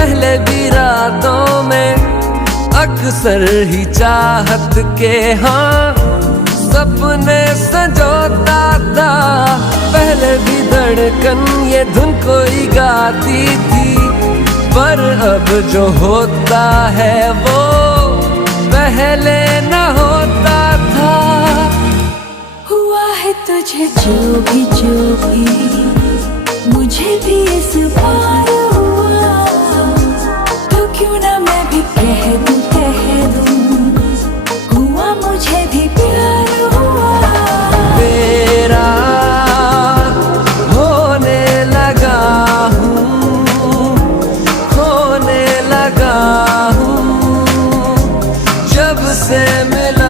पहले भी रातों में अक्सर ही चाहत के हाँ सपने संजोता था। पहले भी धड़कन ये धुन कोई गाती थी, पर अब जो होता है वो पहले न होता था। हुआ है तुझे जो भी मुझे भी इस बार हुआ, तो क्यों ना मैं भी कह दूं